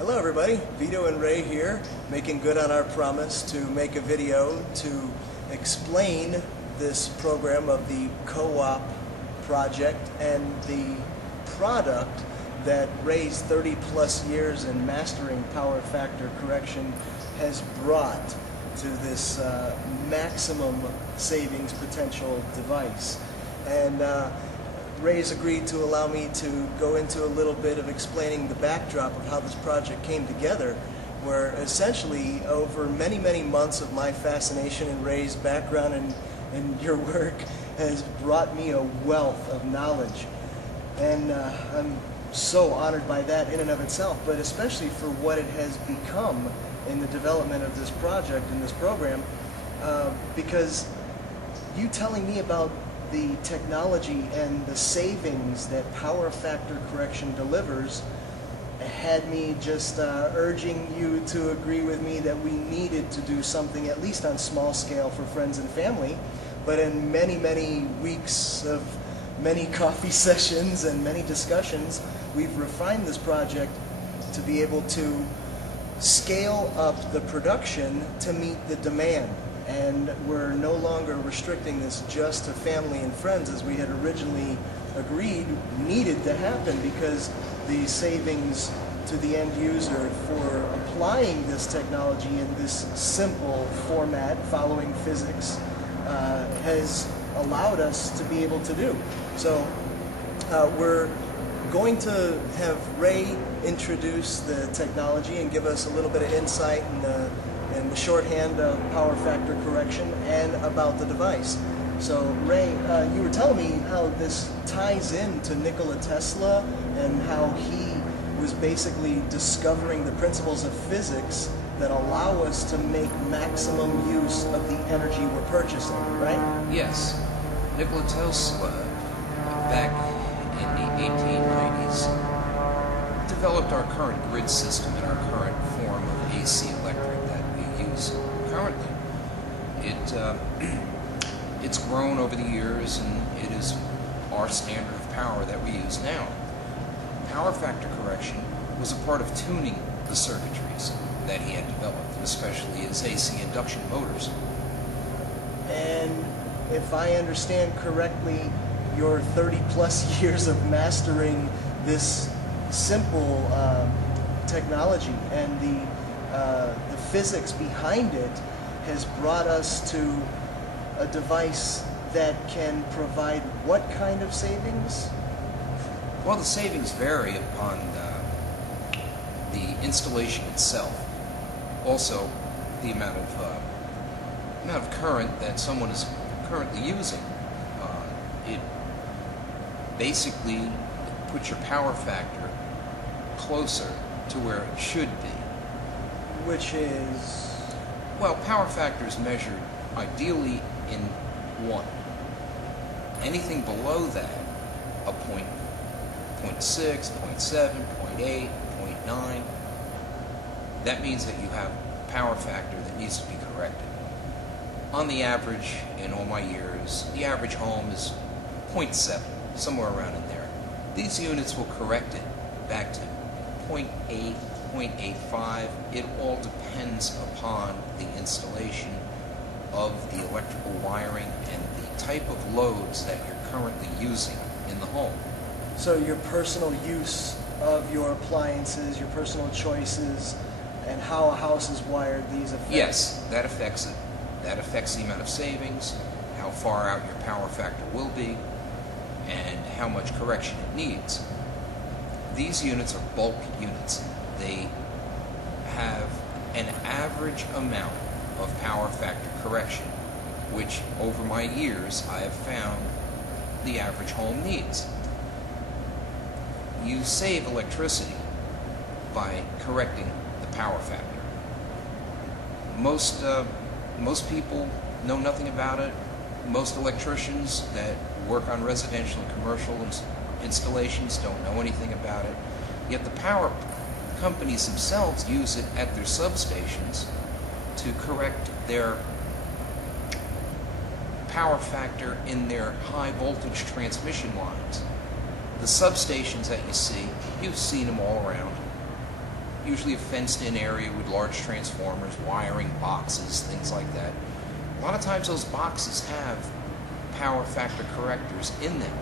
Hello everybody, Vito and Ray here, making good on our promise to make a video to explain this program of the Co-Op project and the product that Ray's 30 plus years in mastering power factor correction has brought to this maximum savings potential device. And Ray's agreed to allow me to go into a little bit of explaining the backdrop of how this project came together, where essentially over many, many months of my fascination in Ray's background and your work has brought me a wealth of knowledge. And I'm so honored by that in and of itself, but especially for what it has become in the development of this project and this program, because you telling me about the technology and the savings that power factor correction delivers had me just urging you to agree with me that we needed to do something at least on small scale for friends and family. But in many, many weeks of many coffee sessions and many discussions, we've refined this project to be able to scale up the production to meet the demand. And we're no longer restricting this just to family and friends as we had originally agreed needed to happen, because the savings to the end user for applying this technology in this simple format following physics has allowed us to be able to do. So we're going to have Ray introduce the technology and give us a little bit of insight in the shorthand of power factor correction and about the device. So Ray, you were telling me how this ties into Nikola Tesla and how he was basically discovering the principles of physics that allow us to make maximum use of the energy we're purchasing, right? Yes. Nikola Tesla, back in the 1890s, developed our current grid system and our current form of AC electric that we use currently. It's grown over the years, and it is our standard of power that we use now. Power factor correction was a part of tuning the circuitries that he had developed, especially his AC induction motors. And if I understand correctly, your 30 plus years of mastering this simple technology and the physics behind it has brought us to a device that can provide what kind of savings? Well, the savings vary upon the installation itself. Also, the amount of current that someone is currently using. It basically puts your power factor closer to where it should be. Which is? Well, power factor is measured ideally in 1. Anything below that, a 0.6, 0.7, 0.8, 0.9, that means that you have power factor that needs to be corrected. On the average, in all my years, the average home is 0.7, somewhere around in there. These units will correct it back to 0.8, 0.85. It all depends upon the installation of the electrical wiring and the type of loads that you're currently using in the home. So your personal use of your appliances, your personal choices, and how a house is wired, these affect? Yes, that affects it. That affects the amount of savings, how far out your power factor will be, and how much correction it needs. These units are bulk units. They have an average amount of power factor correction, which over my years I have found the average home needs. You save electricity by correcting the power factor. Most people know nothing about it. Most electricians that work on residential and commercial installations don't know anything about it. Yet the power companies themselves use it at their substations to correct their power factor in their high voltage transmission lines. The substations that you see, you've seen them all around. usually a fenced-in area with large transformers, wiring boxes, things like that. A lot of times those boxes have power factor correctors in them.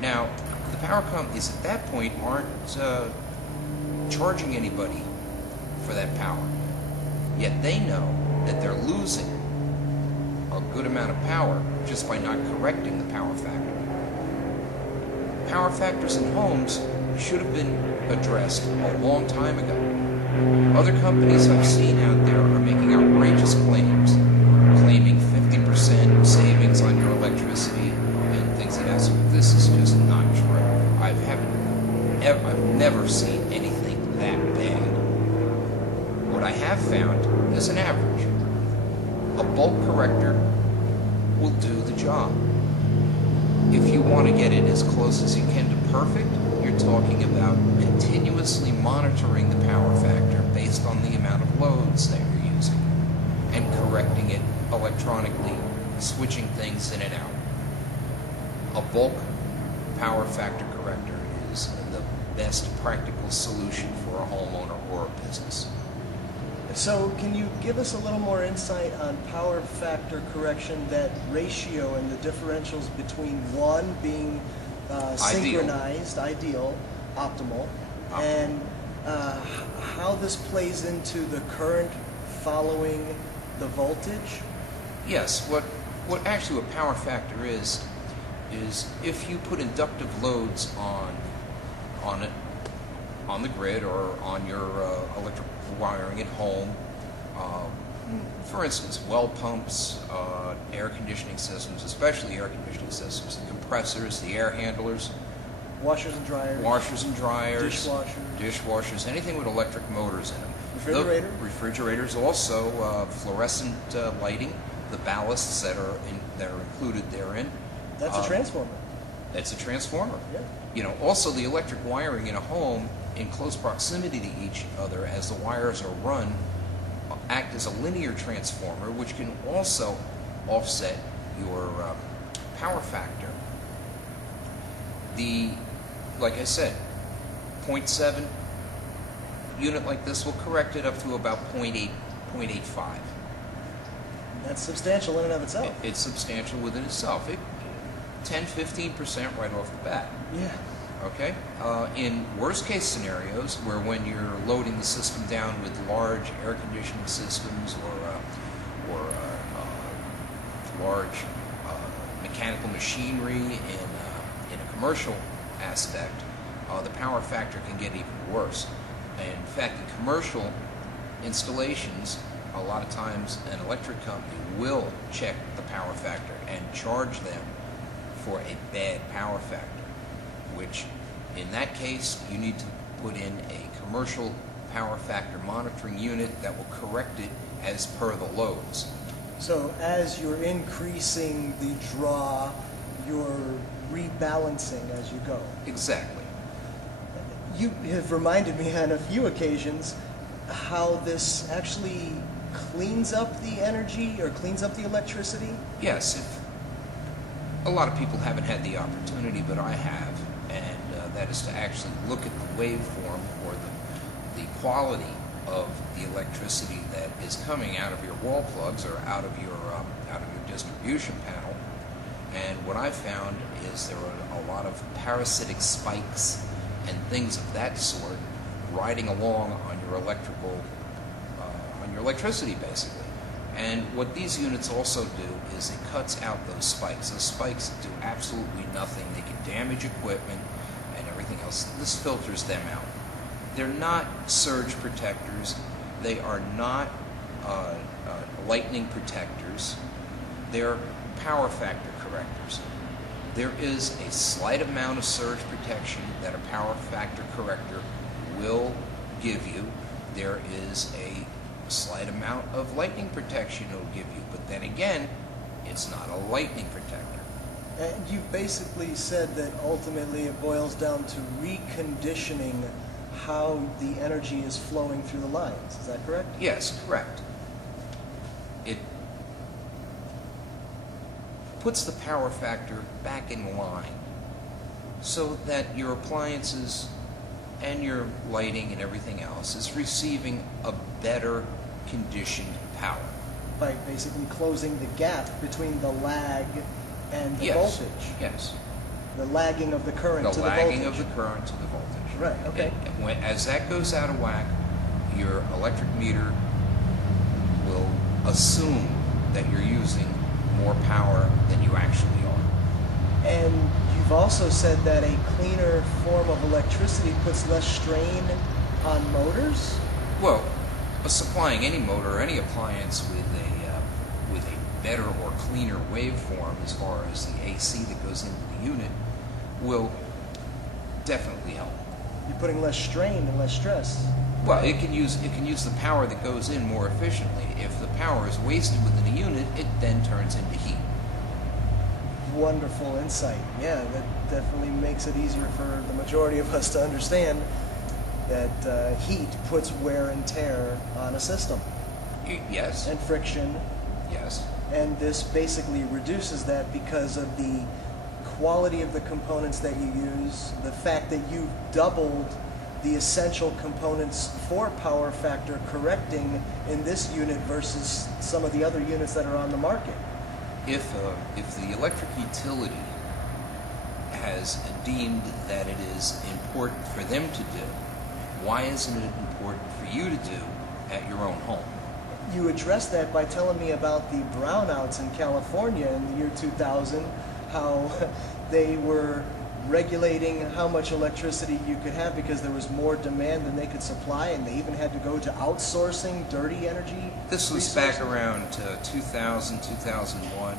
Now, the power companies at that point aren't charging anybody for that power. Yet they know that they're losing a good amount of power just by not correcting the power factor. Power factors in homes should have been addressed a long time ago. Other companies I've seen out there are making outrageous claims, claiming 50% savings on your electricity and things like that. So this is just not true. I've never seen anything that bad. What I have found is an average. A bulk corrector will do the job. If you want to get it as close as you can to perfect, you're talking about continuously monitoring the power factor based on the amount of loads that you're using and correcting it electronically, switching things in and out. A bulk power factor corrector is the best practical solution for a homeowner or a business. So can you give us a little more insight on power factor correction, that ratio and the differentials between one being synchronized, ideal, optimal, and how this plays into the current following the voltage? Yes, what actually what power factor is if you put inductive loads on the grid or on your electrical wiring at home. For instance, well pumps, air conditioning systems, especially air conditioning systems, the compressors, the air handlers, washers and dryers, dishwashers, anything with electric motors in them. Refrigerators also, fluorescent lighting, the ballasts that are included therein. That's a transformer. It's a transformer. Yeah. You know, also the electric wiring in a home in close proximity to each other as the wires are run act as a linear transformer, which can also offset your power factor. Like I said, 0.7 unit like this will correct it up to about 0.85. That's substantial in and of itself. It's substantial within itself. 10-15% right off the bat. Yeah. Okay? In worst case scenarios, where when you're loading the system down with large air conditioning systems or large mechanical machinery in a commercial aspect, the power factor can get even worse. And in fact, in commercial installations, a lot of times an electric company will check the power factor and charge them for a bad power factor, which in that case you need to put in a commercial power factor monitoring unit that will correct it as per the loads. So as you're increasing the draw, you're rebalancing as you go. Exactly. You have reminded me on a few occasions how this actually cleans up the energy or cleans up the electricity. Yes, a lot of people haven't had the opportunity, but I have, and that is to actually look at the waveform or the quality of the electricity that is coming out of your wall plugs or out of your distribution panel. And what I've found is there are a lot of parasitic spikes and things of that sort riding along on your electricity basically. And what these units also do is it cuts out those spikes. Those spikes do absolutely nothing. They can damage equipment and everything else. This filters them out. They're not surge protectors. They are not lightning protectors. They're power factor correctors. There is a slight amount of surge protection that a power factor corrector will give you. There is a slight amount of lightning protection it will give you, but then again, it's not a lightning protector. And you basically said that ultimately it boils down to reconditioning how the energy is flowing through the lines. Is that correct? Yes, correct. It puts the power factor back in line so that your appliances and your lighting and everything else is receiving a better conditioned power. By basically closing the gap between the lag and the Yes. voltage. Yes. The lagging of the current to The the lagging voltage. of the current to the voltage. Right, okay. And as that goes out of whack, your electric meter will assume that you're using more power than you actually are. And you've also said that a cleaner form of electricity puts less strain on motors? Well, supplying any motor or any appliance with a better or cleaner waveform as far as the AC that goes into the unit will definitely help. You're putting less strain and less stress. Well, it can use the power that goes in more efficiently. If the power is wasted within a unit, it then turns into heat. Wonderful insight. Yeah, that definitely makes it easier for the majority of us to understand that heat puts wear and tear on a system. Yes. And friction. Yes. And this basically reduces that because of the quality of the components that you use, the fact that you've doubled the essential components for power factor correcting in this unit versus some of the other units that are on the market. If the electric utility has deemed that it is important for them to do, why isn't it important for you to do at your own home? You addressed that by telling me about the brownouts in California in the year 2000, how they were regulating how much electricity you could have because there was more demand than they could supply, and they even had to go to outsourcing dirty energy. This was resources. back around 2000, 2001.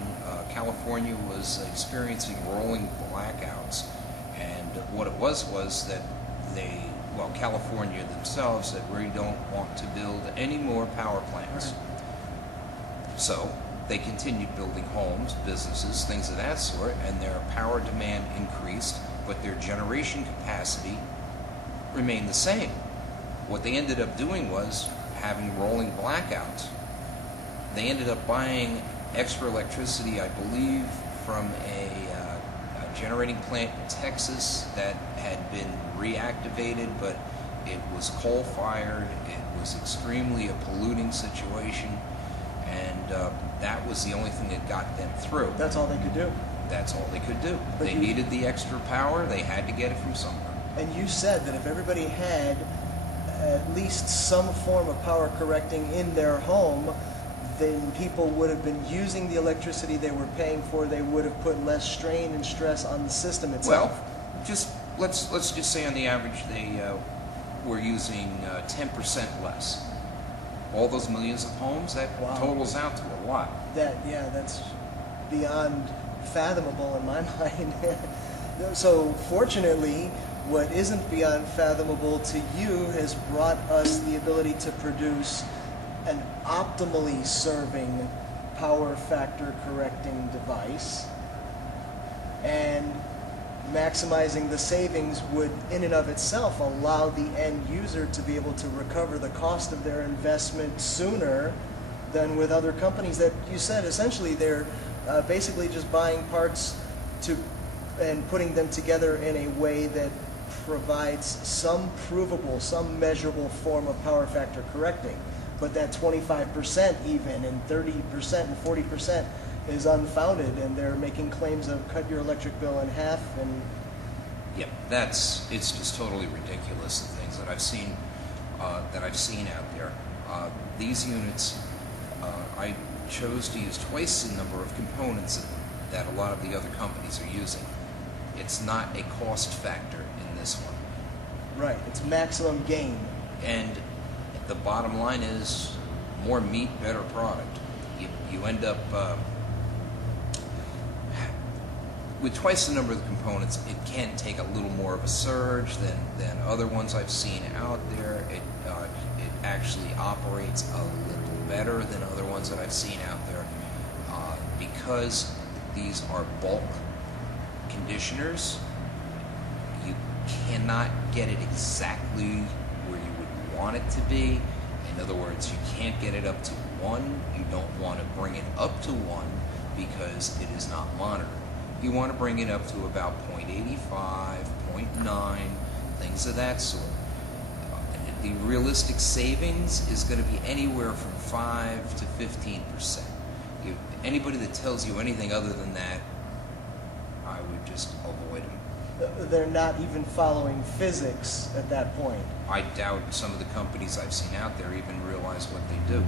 California was experiencing rolling blackouts, and what it was that California themselves said, we don't want to build any more power plants. Right. So they continued building homes, businesses, things of that sort, and their power demand increased, but their generation capacity remained the same. What they ended up doing was having rolling blackouts. They ended up buying extra electricity, I believe, from a generating plant in Texas that had been reactivated, but it was coal-fired. It was extremely a polluting situation, and that was the only thing that got them through. That's all they could do. That's all they could do. But They needed the extra power. They had to get it from somewhere. And you said that if everybody had at least some form of power correcting in their home, then people would have been using the electricity they were paying for. They would have put less strain and stress on the system itself. Well, let's just say on the average they were using 10% less. All those millions of homes, that Wow. totals out to a lot. That's beyond fathomable in my mind. So fortunately, what isn't beyond fathomable to you has brought us the ability to produce an optimally serving power factor correcting device, and maximizing the savings would in and of itself allow the end user to be able to recover the cost of their investment sooner than with other companies that you said essentially they're basically just buying parts and putting them together in a way that provides some provable, some measurable form of power factor correcting. But that 25% even and 30% and 40% is unfounded, and they're making claims of cut your electric bill in half. And Yep, it's just totally ridiculous, the things that I've seen out there. These units, I chose to use twice the number of components that a lot of the other companies are using. It's not a cost factor in this one. right, it's maximum gain. And the bottom line is more meat, better product. You end up with twice the number of the components. It can take a little more of a surge than other ones I've seen out there. It actually operates a little better than other ones that I've seen out there because these are bulk conditioners. You cannot get it exactly where you would want it to be. In other words, you can't get it up to 1. You don't want to bring it up to 1 because it is not monitored. You want to bring it up to about 0.85, 0.9. things of that sort. The realistic savings is going to be anywhere from 5 to 15%. Anybody that tells you anything other than that, I would just avoid them. They're not even following physics at that point. I doubt some of the companies I've seen out there even realize what they do.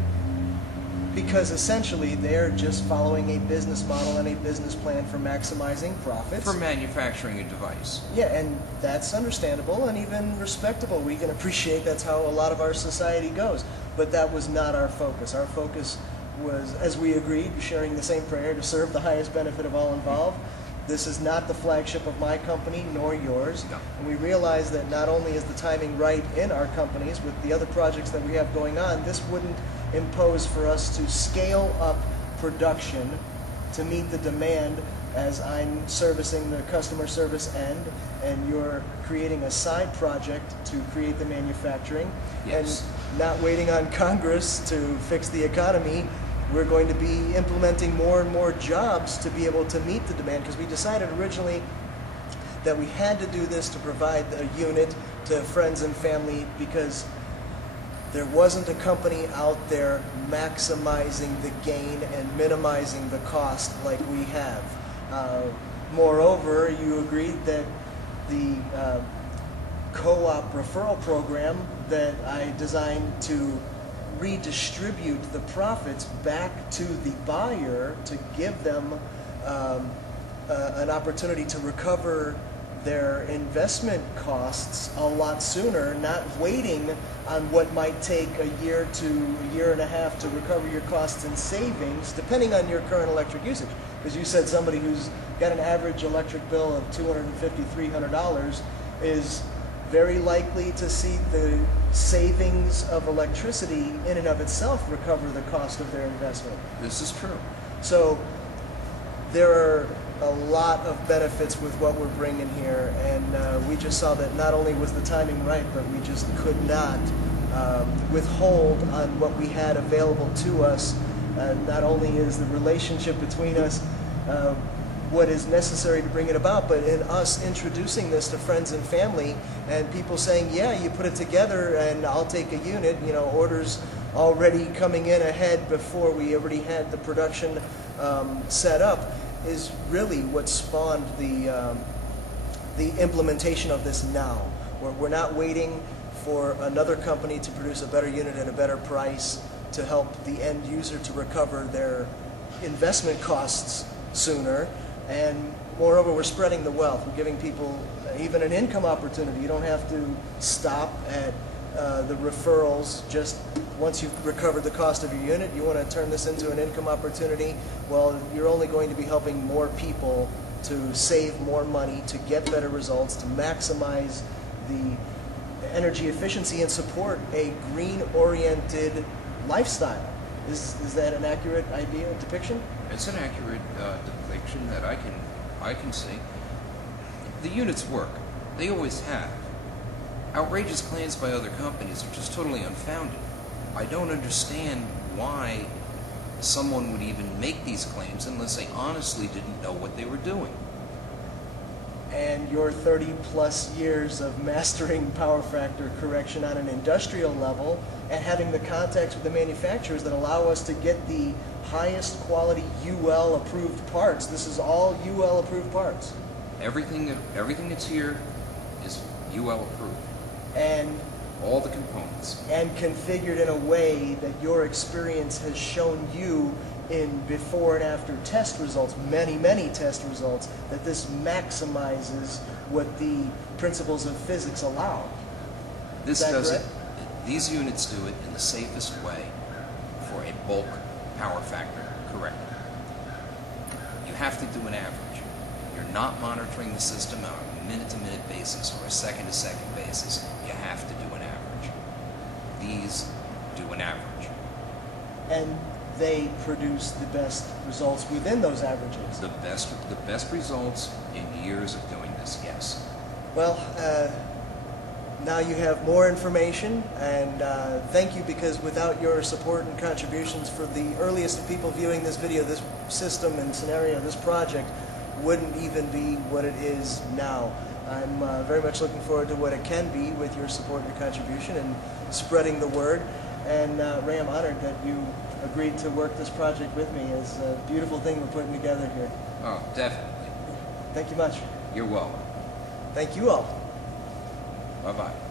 Because essentially they're just following a business model and a business plan for maximizing profits. For manufacturing a device. Yeah, and that's understandable and even respectable. We can appreciate that's how a lot of our society goes. But that was not our focus. Our focus was, as we agreed, sharing the same prayer to serve the highest benefit of all involved. This is not the flagship of my company nor yours. No. And we realize that not only is the timing right in our companies with the other projects that we have going on, this wouldn't impose for us to scale up production to meet the demand as I'm servicing the customer service end and you're creating a side project to create the manufacturing. Yes. And not waiting on Congress to fix the economy. We're going to be implementing more and more jobs to be able to meet the demand, because we decided originally that we had to do this to provide a unit to friends and family, because there wasn't a company out there maximizing the gain and minimizing the cost like we have. Moreover, you agreed that the Co-Op referral program that I designed to redistribute the profits back to the buyer to give them an opportunity to recover their investment costs a lot sooner, not waiting on what might take a year to a year and a half to recover your costs and savings, depending on your current electric usage. Because you said somebody who's got an average electric bill of $250, $300 is very likely to see the savings of electricity in and of itself recover the cost of their investment. This is true. So there are a lot of benefits with what we're bringing here, and we just saw that not only was the timing right, but we just could not withhold on what we had available to us. Not only is the relationship between us what is necessary to bring it about, but in us introducing this to friends and family and people saying, yeah, you put it together and I'll take a unit, you know, orders already coming in ahead before we already had the production set up, is really what spawned the implementation of this now. We're not waiting for another company to produce a better unit at a better price to help the end user to recover their investment costs sooner. And moreover, we're spreading the wealth. We're giving people even an income opportunity. You don't have to stop at the referrals. Just once you've recovered the cost of your unit, you want to turn this into an income opportunity. Well, you're only going to be helping more people to save more money, to get better results, to maximize the energy efficiency and support a green-oriented lifestyle. Is that an accurate idea, depiction? It's an accurate depiction that I can see. The units work. They always have. Outrageous claims by other companies are just totally unfounded. I don't understand why someone would even make these claims unless they honestly didn't know what they were doing. And your 30-plus years of mastering power factor correction on an industrial level and having the contacts with the manufacturers that allow us to get the highest quality UL approved parts. This is all UL approved parts. Everything that's here is UL approved. And all the components. And configured in a way that your experience has shown you in before and after test results, many test results, that this maximizes what the principles of physics allow. This does it. These units do it in the safest way for a bulk power factor corrector. You have to do an average. You're not monitoring the system on a minute-to-minute basis or a second-to-second basis. You have to do an average. These do an average. And they produce the best results within those averages. The best results in years of doing this, yes. Well, now you have more information, and thank you, because without your support and contributions, for the earliest of people viewing this video, this system and scenario, this project wouldn't even be what it is now. I'm very much looking forward to what it can be with your support and your contribution and spreading the word. And Ray, I'm honored that you agreed to work this project with me. It's a beautiful thing we're putting together here. Oh, definitely. Thank you much. You're welcome. Thank you all. Bye-bye.